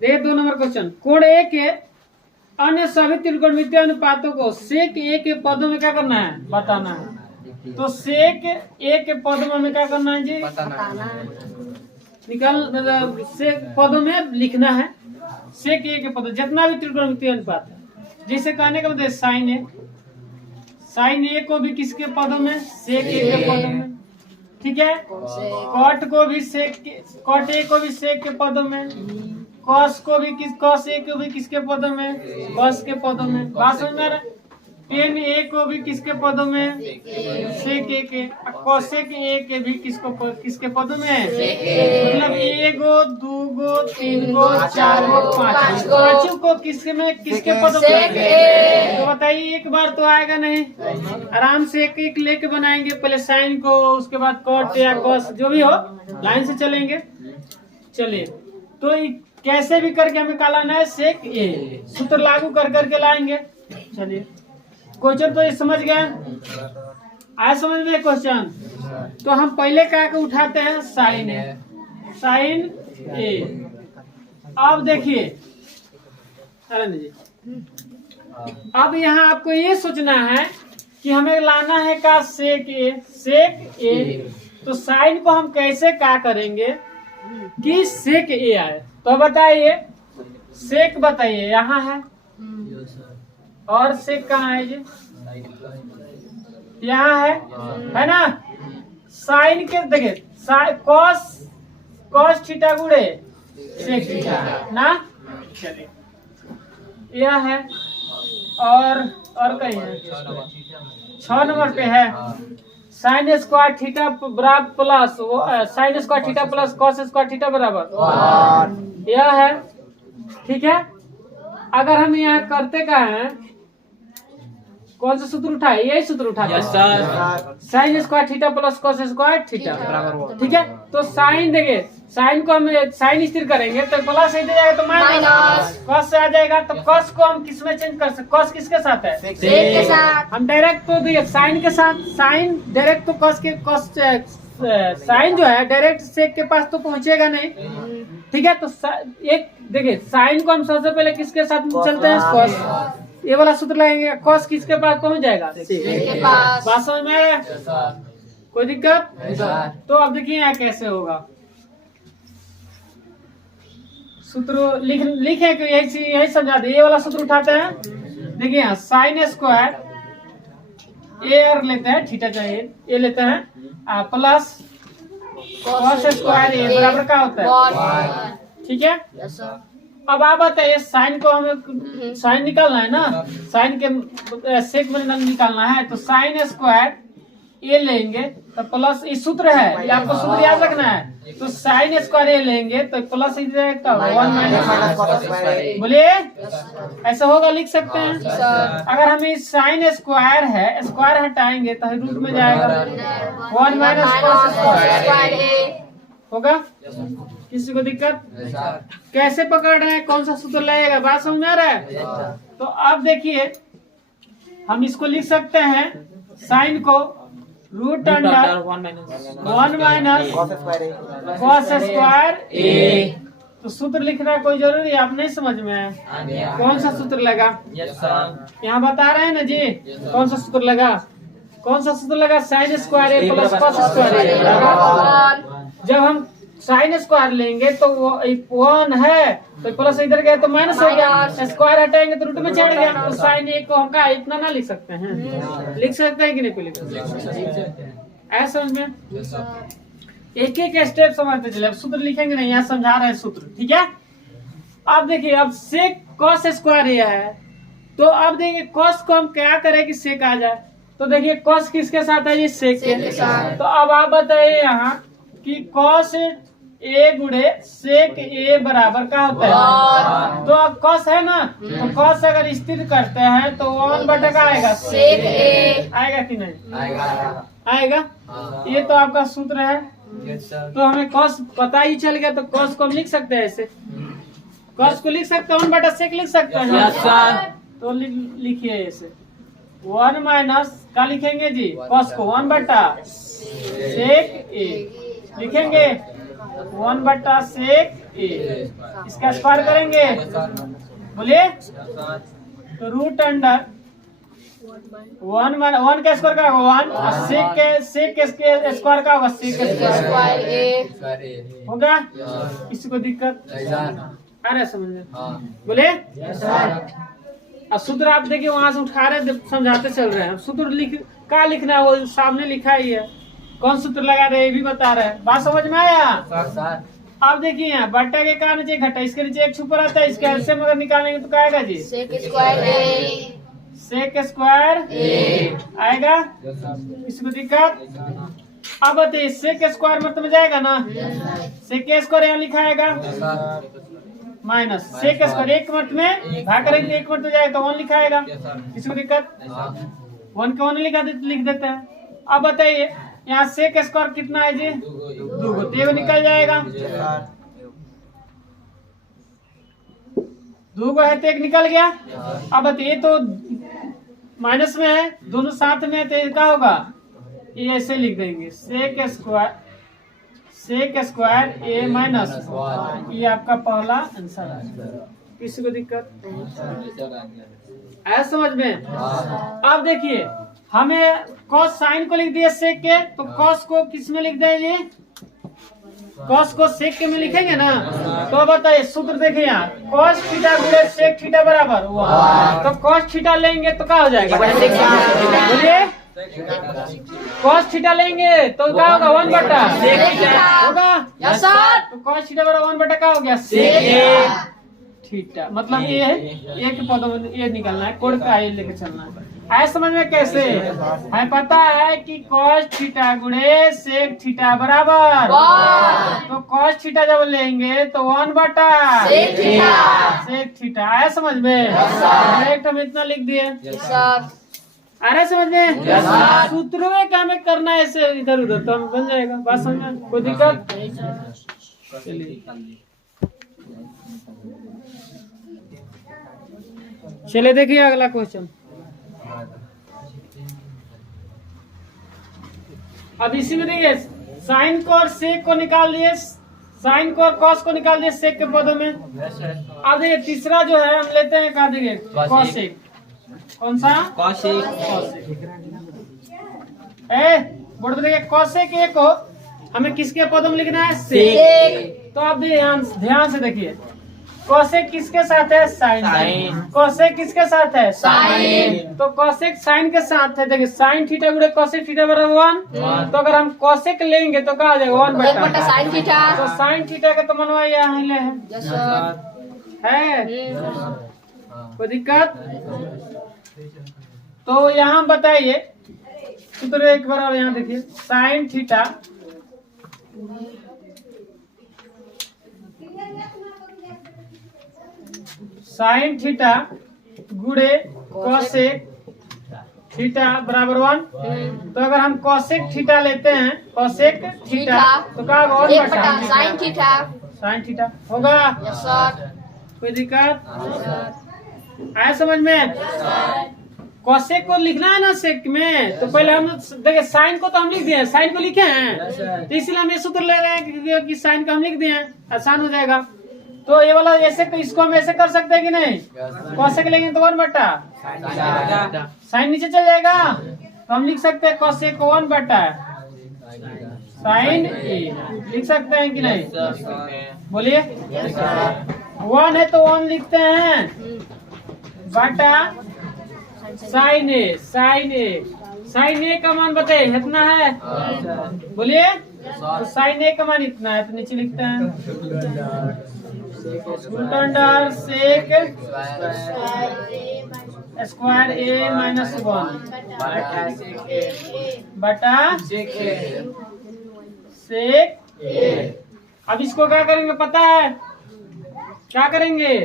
देखिए 2 number question, कोण ए के अन्य सभी त्रिकोणमितीय अनुपातों को सेक ए के पदों में क्या करना है, बताना है। तो सेक ए के पदों में हमें क्या करना है जी, बताना है। मतलब सेक पदों में लिखना है। सेक ए के पदों जितना भी त्रिकोणमितीय अनुपात है, जैसे कहने का मतलब साइन ए, साइन ए को भी किसके पदों में, सेक ए के पदों में, ठीक है। कॉट को भी सेक, कॉट ए को भी सेक के पदों में, कॉस को भी कॉस ए को भी किसके पदों में, कॉस के पदों में। बात समझ में आ रहा है। टेन ए को भी किसके पदों में, सेक ए के। कोसेक ए के भी किसके पदों में, मतलब 1 गो 2 गो 3 गो 4 गो 5 पांचों को किसके पदों में। तो बताइए एक बार तो आएगा नहीं, आराम से एक एक लेके बनाएंगे। पहले साइन को, उसके बाद कॉट या कॉस जो भी हो, लाइन से चलेंगे। चलिए तो कैसे भी करके हमें निकालना है सेक ए, सूत्र लागू कर करके लाएंगे। चलिए क्वेश्चन तो ये समझ गए, आया समझ में क्वेश्चन। तो हम पहले क्या के उठाते हैं, साइन ए, साइन ए। अब देखिए अरे जी, अब यहाँ आपको ये सोचना है कि हमें लाना है का सेक ए, सेक ए। तो साइन को हम कैसे क्या करेंगे कि सेक ए आए। तो बताइए सेक, बताइए यहाँ है और सेक कहाँ है जी, यहाँ है ना। साइन के देखिए कॉस थीटा गुणे सेक थीटा ना, चलिए यह है। और कहीं है 6 नंबर पे है, साइन स्क्वायर थीटा बराबर plus sine square theta plus cos square theta बराबर यह है, ठीक है। अगर हम यहाँ करते क्या है, कौन सा सूत्र उठाए, यही सूत्र उठाते हैं, sine square theta plus cos square theta, ठीक है। तो साइन देखिए, साइन को हम साइन स्थिर करेंगे तो प्लस आ जाएगा, तो माइनस कॉस से आ जाएगा। तो कॉस को हम किस में चेंज कर सकते, कॉस किसके साथ है, सेक के साथ। हम डायरेक्ट तो देखिए साइन के साथ, साइन डायरेक्ट तो कॉस के, कॉस साइन जो है डायरेक्ट सेक के पास तो पहुंचेगा नहीं, ठीक है। तो एक देखिए साइन को हम सबसे पहले किसके साथ चलते हैं, कॉस, ये वाला सूत्र लगेंगे। कॉस किसके पास पहुंच जाएगा, सेक के पास। बात समझ में आया, कोई दिक्कत। तो अब देखिए यहाँ कैसे होगा, सूत्र लिखे कि यही समझा दे। ये वाला सूत्र उठाते हैं, देखिए यहाँ साइन स्क्वायर ए और लेते हैं, थीटा चाहिए, ये लेते हैं प्लस कॉस स्क्वायर ए बराबर क्या होता है, ठीक है। अब आप बताइए साइन को हमें साइन निकालना है ना, साइन के सेक में निकालना है। तो साइन स्क्वायर ए लेंगे तो प्लस, ये सूत्र है, ये आपको सूत्र याद रखना है। तो साइन स्क्वायर ए लेंगे तो प्लस 1 माइनस, बोलिए ऐसा होगा, लिख सकते हैं। अगर हमें साइन स्क्वायर है, स्क्वायर हटाएंगे तो रूट में जाएगा 1 माइनस कॉस स्क्वायर होगा। किसी को दिक्कत, कैसे पकड़ रहे हैं, कौन सा सूत्र लगेगा, बात समझ आ रहा है। तो अब देखिए हम इसको लिख सकते हैं, साइन को root under 1 minus cos square a. तो सूत्र लिखना कोई जरूरी है, आप नहीं समझ में है, कौन सा सूत्र लगा, यहाँ बता रहे हैं ना जी, कौन सा सूत्र लगा, कौन सा सूत्र लगा, साइन स्क्वायर ए प्लस कॉस स्क्वायर ए। जब हम साइन स्क्वायर लेंगे तो वो 1 है, तो प्लस इधर गया तो माइनस हो गया, स्क्वायर हटाएंगे तो रूट में चढ़ गया। तो साइन ए को हम का इतना ना लिख सकते हैं, लिख सकते हैं कि नहीं, पहले ऐसा समझ में एक एक स्टेप समझते चले। अब सूत्र लिखेंगे नहीं, यहाँ समझा रहे हैं सूत्र, ठीक है। अब देखिए, अब सेक कॉस स्क्वायर ये है, तो अब देखिए कॉस को हम क्या करें कि सेक आ जाए। तो देखिए कॉस किसके साथ है, ये सेक के साथ। तो अब आप बताइए यहाँ कि कॉस ए गुणे सेक ए बराबर क्या होता है, तो अब कॉस है ना, तो कॉस अगर स्थिर करते हैं तो 1 का आएगा, सेक ए आएगा कि नहीं, आएगा। ये तो आपका सूत्र है। तो हमें कॉस पता ही चल गया, तो कॉस को हम लिख सकते हैं ऐसे, कॉस को लिख सकते हैं 1 सेक लिख सकते हैं। तो लिखिए ऐसे 1 माइनस क्या लिखेंगे जी, कॉस को 1 सेक ए लिखेंगे। 1/sec a, इसका स्क्वायर करेंगे, बोलिए। तो रूट अंडर 1 का स्क्वायर का होगा 1, और सेक के स्क्वायर का होगा सेक के स्क्वायर होगा। किसी को दिक्कत आ रहा है समझ में? बोले। अब सूत्र आप देखिए वहां से उठा रहे समझाते चल रहे हैं। सूत्र क्या लिखना है वो सामने लिखा ही है, कौन सूत्र लगा रहे ये भी बता रहे हैं। बात समझ में आया? अब देखिए यहाँ बट्टा के का नीचे घटा, इसके नीचे एक छुपा रहता है, इसके एलसीएम अगर निकालेंगे तो क्या आएगा जी? सेक स्क्वायर आएगा। इसको दिक्कत? अब बताइए सेक स्क्वायर मतलब में जाएगा ना, सेक स्क्वायर यहाँ लिखा आएगा माइनस सेक स्क्वायर, एक मत में भाग करेंगे एक मत में जाएगा तो 1 लिखा आएगा। इसको दिक्कत? 1 के 1 लिख देते हैं। अब बताइए यहाँ सेक स्क्वायर कितना है जी? 2 तो निकल जाएगा, 2 है तो 1 निकल गया। अब बताइए तो माइनस में है, दोनों साथ में है तो क्या होगा? ये ऐसे लिख देंगे सेक स्क्वायर a माइनस, ये आपका पहला आंसर है। किसी को दिक्कत है समझ में? अब देखिए हमें कॉस साइन को लिख दिया सेक के, तो कॉस को किस में लिख देंगे? कॉस को सेक के में लिखेंगे ना। तो बताइए सूत्र देखिए यहाँ कॉस थीटा गुणे सेक थीटा बराबर 1, तो कॉस थीटा लेंगे तो क्या हो जाएगा? बोलिए। कॉस थीटा लेंगे तो क्या होगा? 1/सेक थीटा होगा। तो कॉस थीटा बराबर 1/, क्या हो गया? Sec theta. मतलब ये है एक पदों में ये निकलना है, कोड का ये लेके चलना है। आए समझ में कैसे? हमें पता है कि cos थीटा गुणे सेक थीटा बराबर, तो cos थीटा जब लेंगे तो 1/सेक थीटा। आया समझ में? डायरेक्ट हम इतना लिख दिए। आ रहा है समझ में? सूत्रों में क्या हमें करना है ऐसे इधर उधर तो बन जाएगा। बात समझ में? कोई दिक्कत? चलिए देखिए अगला क्वेश्चन। अब इसी में देखिए साइन को और सेक को निकाल दिए, साइन को और कॉस को निकाल दिए सेक के पदों में। अब देखिए तीसरा जो है हम लेते हैं कहा देखिए कॉसेक। कौन सा? कॉसेक। बोर्ड पे देखिए कॉसेक एक हो, हमें किसके पदों में लिखना है? सेक। तो अब ध्यान से देखिए कॉसेक किसके साथ है? साइन। कॉसेक किसके साथ है? साइन। तो कॉसेक साइन के साथ है। देखिए साइन थीटा गुणे कॉसेक थीटा बराबर 1, तो अगर हम कॉसेक लेंगे तो क्या हो जाएगा? 1/साइन थीटा। तो साइन थीटा का तो मनवा यहाँ है, कोई दिक्कत? तो यहाँ बताइए सूत्र एक बार और यहाँ देखिए साइन थीटा गुणे कॉसेक थीटा बराबर 1। तो अगर हम कॉसेक थीटा लेते हैं, कॉसेक थीटा तो क्या होगा? 1/साइन थीटा होगा। कोई दिक्कत? आया समझ में? कॉसेक को लिखना है ना सेक में, तो पहले हम देखिए साइन को तो हम लिख दिए, साइन को लिखे हैं तो इसलिए हम ये सूत्र ले रहे हैं कि साइन को हम लिख दिए, आसान हो जाएगा। तो ये वाला ऐसे इसको हम ऐसे कर सकते हैं कि नहीं? कॉसेक लेंगे तो 1/, साइन नीचे चल जाएगा तो हम लिख सकते हैं कॉसेक को 1/साइन ए, लिख सकते हैं कि नहीं? बोलिए। 1 है तो 1 लिखते हैं बटा साइन ए। साइन ए का मान बताइए इतना है, बोलिए। तो साइन ए का मान इतना है तो नीचे लिखते हैं रूट अंडर सेक स्क्वायर ए माइनस 1 बटा सेक ए। अब इसको क्या करेंगे पता है? क्या करेंगे?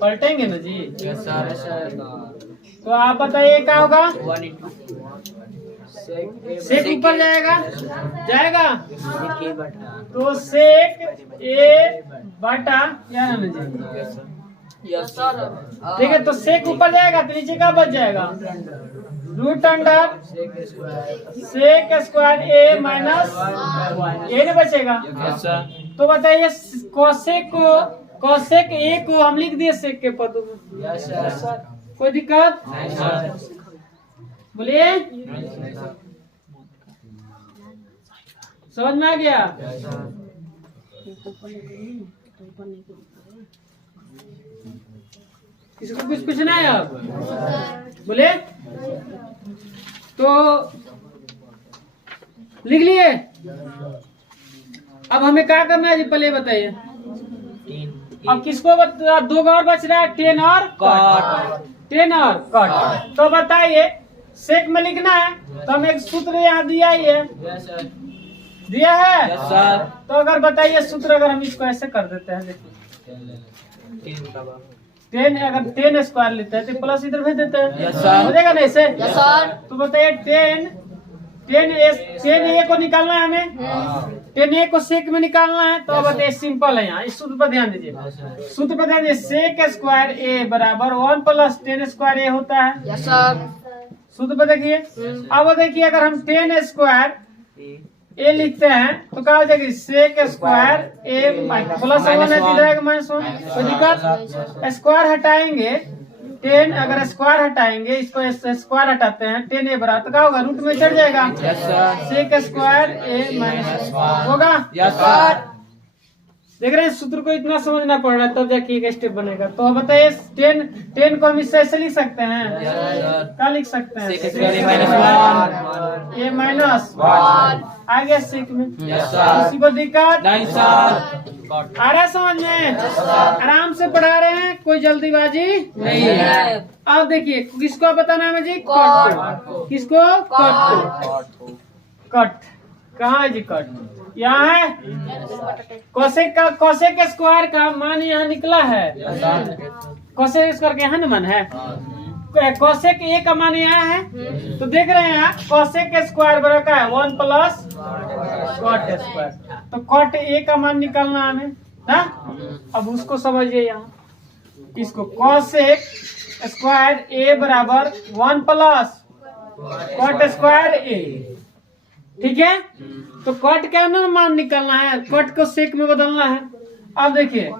पलटेंगे ना जी? तो आप बताइए क्या होगा? सेक ऊपर जाएगा तो सेक ए बटा क्या नाम है जी? Yes sir. ठीक है, तो सेक ऊपर जाएगा तो नीचे क्या बच जाएगा? रूट अंडर सेक स्क्वायर ए माइनस ए नहीं बचेगा। Yes sir. तो बताइए कॉसेक ए को हम लिख दिए सेक के पद में। Yes sir. कोई दिक्कत? नहीं सर। बोलिए, समझ में आ गया? किसी को कुछ पूछना है आप? बोले तो लिख लिए। अब हमें क्या करना है जी, पहले बताइए। अब किसको दो और बच रहा है, 10 और कट। 10 और कट। तो बताइए सेक में लिखना है तो हम एक सूत्र यहाँ दिया ही है। Yes sir. दिया है। Yes sir. तो अगर बताइए सूत्र, अगर हम इसको ऐसे कर देते हैं, देखिए 10 अगर 10 स्क्वायर लेते हैं तो प्लस इधर भेज देते हैं। Yes sir. हो जाएगा ना ऐसे? Yes sir. तो बताइए 10 ए को निकालना है हमें। 10 ए को सेक में निकालना है। तो बताइए सिंपल है, यहाँ इस सूत्र पर ध्यान दीजिए। सूत्र पर ध्यान दीजिए, सेक स्क्वायर ए बराबर 1 प्लस 10 स्क्वायर ए होता है। Yes sir. सूत्र पर देखिए। अब देखिए अगर हम 10 स्क्वायर ए लिखते हैं तो क्या हो जाएगी, सेक स्क्वायर ए प्लस 1 है, इधर आएगा -1। कोई दिक्कत? स्क्वायर हटाएंगे 10, अगर स्क्वायर हटाएंगे, इसको स्क्वायर हटाते हैं 10 ए बराबर तो क्या होगा, रूट में चढ़ जाएगा। Yes sir. सेक स्क्वायर ए माइनस होगा। Yes sir. देख रहे हैं, सूत्र को इतना समझना पड़ रहा है तब जाके एक स्टेप बनेगा। तो बताइए 10 को हम इससे ऐसे लिख सकते हैं। क्या लिख सकते हैं? सेक स्क्वायर ए माइनस 1 ए माइनस 1 आ गया सेक में। Yes sir. किसी को दिक्कत? नहीं सर। आ रहा है समझ में? आराम से पढ़ा रहे हैं, कोई जल्दीबाजी नहीं है। अब देखिए किसको बताना है जी, कट को। किसको? कट को। कट कहाँ है जी? कट यहाँ है। कोसेक स्क्वायर का मान यहाँ निकला है। कोसेक स्क्वायर का यहाँ न मान है। कोसेक ए का मान यहाँ है। तो देख रहे हैं यहाँ कोसेक स्क्वायर बराबर का है 1 प्लस कॉट स्क्वायर। तो कॉट ए का मान निकालना हमें ना। अब उसको समझिए, यहाँ इसको कोसेक स्क्वायर ए बराबर 1 प्लस कॉट स्क्वायर ए। ठीक है, तो कॉट का ना मान निकालना है, कॉट को सेक में बदलना है। अब देखिए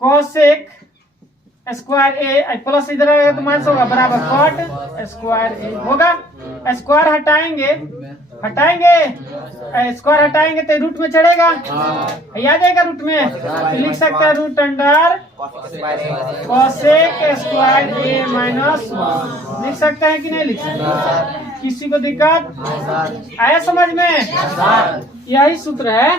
कोसेक स्क्वायर ए प्लस इधर आएगा तो माइनस होगा, बराबर कॉट स्क्वायर ए होगा। स्क्वायर हटाएंगे स्क्वायर हटाएंगे तो रूट में चढ़ेगा, आ जाएगा रूट में। तो लिख सकते हैं रूट अंडर कोसेक स्क्वायर ए माइनस 1 लिख सकते हैं कि नहीं लिख सकते? किसी को दिक्कत आया समझ में? यही सूत्र है।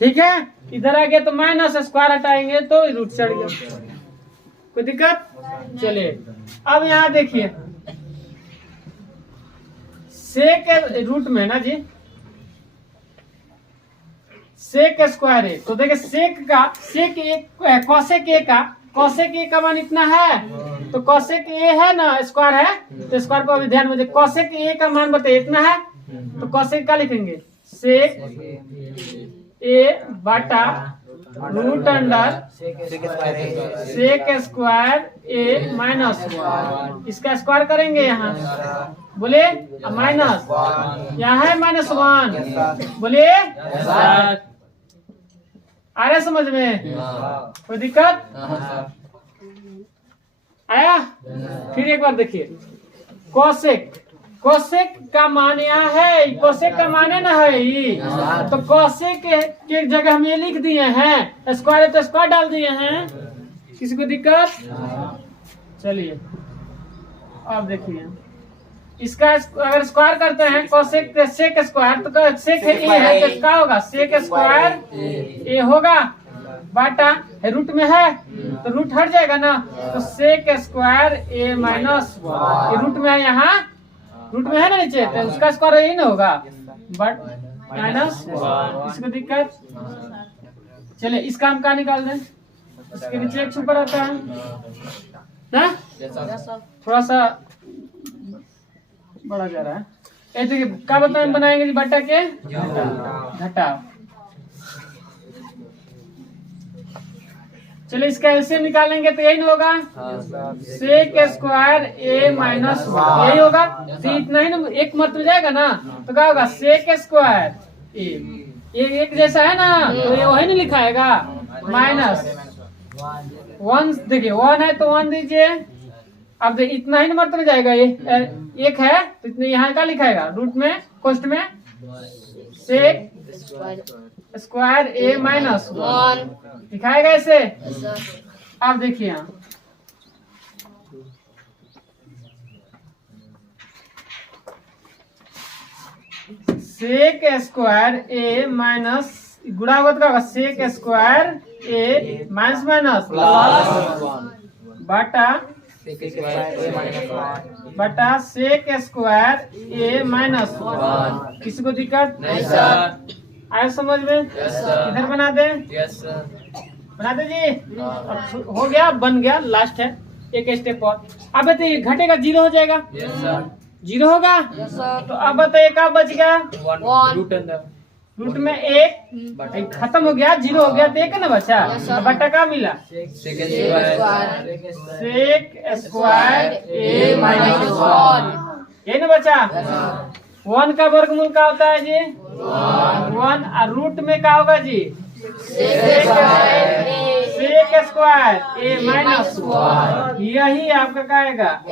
ठीक है, इधर आ गया तो माइनस, स्क्वायर हटाएंगे तो रूट चढ़ गया। कोई दिक्कत? चलिए अब यहाँ देखिए सेक रूट में ना जी, सेक स्क्वायर ए। तो देखिए सेक कोसेक ए का मान इतना है। तो कोसेक ए है ना, स्क्वायर है, तो स्क्वायर को अभी ध्यान में दे। कोसेक ए का मान बताइए इतना है। तो कोसेक का लिखेंगे सेक ए बटा रूट अंडर सेक स्क्वायर ए माइनस 1। इसका स्क्वायर करेंगे यहाँ, बोले माइनस, यहाँ है -1, बोले आ रहा समझ में? कोई दिक्कत आया? फिर एक बार देखिए कोसेक का मान यहाँ है, कोसेक का मान है ना है ये। तो कोसेक के जगह हम ये लिख दिए हैं, स्क्वायर है तो स्क्वायर डाल दिए हैं। किसी को दिक्कत? चलिए अब देखिए इसका अगर स्क्वायर करते हैं कोसेक सेक स्क्वायर, तो सेक ए है तो क्या होगा, सेक स्क्वायर ए होगा, बाटा रूट में है तो रूट हट जाएगा ना। तो सेक स्क्वायर ए माइनस 1 रूट में है, यहाँ रूट में है ना नीचे, तो उसका स्क्वायर यही ना होगा, बट माइनस। इसको दिक्कत? चलिए इसका हम क्या निकाल दें, इसके नीचे एक छुपा रहता है ना, थोड़ा सा बड़ा जा रहा है। ये देखिए क्या बनाएंगे जी, बट्टा के घटाव। चलिए इसका एलसीएम निकालेंगे तो यही ना होगा, सेक स्क्वायर ए माइनस यही होगा। तो इतना ही ना, एक मत में जाएगा ना, तो क्या होगा, सेक स्क्वायर ए, ये एक जैसा है ना, तो ये वही नहीं लिखाएगा, माइनस 1, देखिए 1 है तो 1 दीजिए। अब देखिए इतना ही नंबर में जाएगा, ये एक है तो इतने यहाँ का लिखाएगा, रूट में कोष्ट में सेक स्क्वायर ए माइनस 1 लिखाएगा ऐसे। अब देखिए यहाँ सेक स्क्वायर ए माइनस गुणा होगा तो क्या होगा, सेक स्क्वायर ए माइनस माइनस बटा सेक स्क्वायर ए माइनस 1। किसी को दिक्कत नहीं सर। आया समझ में? इधर बना दे, यस सर। बना दे जी। अब हो गया, बन गया, लास्ट है एक स्टेप और। अब बताइए घटेगा 0 हो जाएगा, यस सर। 0 होगा। Yes sir. तो अब बताइए क्या बच गया, 1 रूट अंदर रूट में एक खत्म हो गया, 0 हो गया तो एक है ना बचा। बटा का मिला, सेक स्क्वायर ए माइनस 1 ये ना बचा। 1 का वर्गमूल क्या होता है जी, 1 और रूट में क्या होगा जी, सेक स्क्वायर ए माइनस 1। यही आपका क्या आएगा,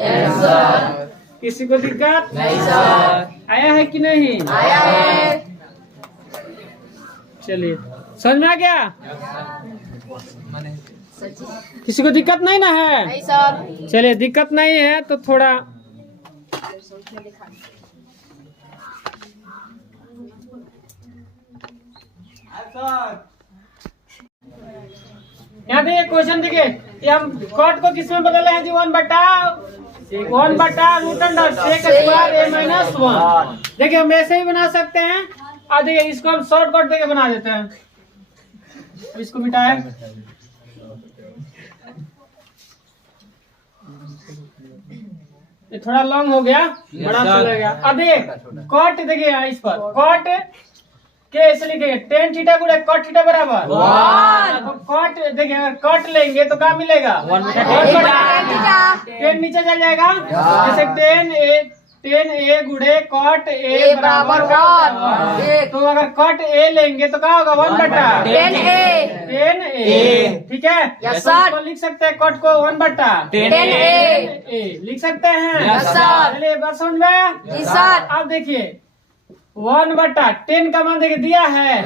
किसी को दिक्कत नहीं सर। आया है कि नहीं? आया है। चलिए समझ में आ गया, किसी को दिक्कत नहीं ना है? नहीं सर। चलिए दिक्कत नहीं है तो थोड़ा यहाँ देखिए क्वेश्चन देखिए, ये हम कॉट को किस में बदल हैं जी, 1 बटा रूट अंडर सेक स्क्वायर ए माइनस 1। देखिए हम ऐसे ही बना सकते हैं, और देखिए इसको हम शॉर्ट कट देके बना देते हैं। इसको मिटाए, ये थोड़ा लॉन्ग हो गया, बड़ा चला गया। अब कॉट देखिए इस पर कॉट के ऐसे लिखेंगे, टेन थीटा गुणे कॉट थीटा बराबर 1। कॉट देखिए अगर कॉट लेंगे तो क्या मिलेगा, 10 नीचे चल जाएगा, जैसे 10 ए गुणे कॉट ए बराबर 1। तो अगर कॉट ए लेंगे तो क्या होगा, 1 बटा 10 ए। ठीक है, यस तो सर। इसको लिख सकते हैं कॉट को 1 बटा 10 ए। लिख सकते हैं। Yes sir. चलिए बात समझ में आया? जी सर। अब देखिए 1 बटा 10 का मान देखिए दिया है,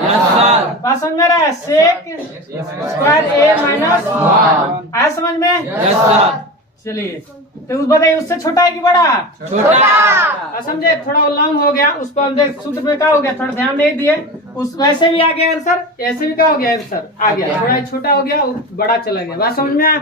बात समझ में रहा है, सेक स्क्वायर ए माइनस 1 आया समझ में? चलिए तो उस बताइए उससे छोटा है कि बड़ा? छोटा। समझे, थोड़ा लॉन्ग हो गया, उसको हम देख सूत्र में क्या हो गया, थोड़ा ध्यान नहीं दिए, उस वैसे भी आ गया आंसर, ऐसे भी क्या हो गया आंसर आ गया, थोड़ा छोटा हो गया, बड़ा चला गया। बात समझ में आया?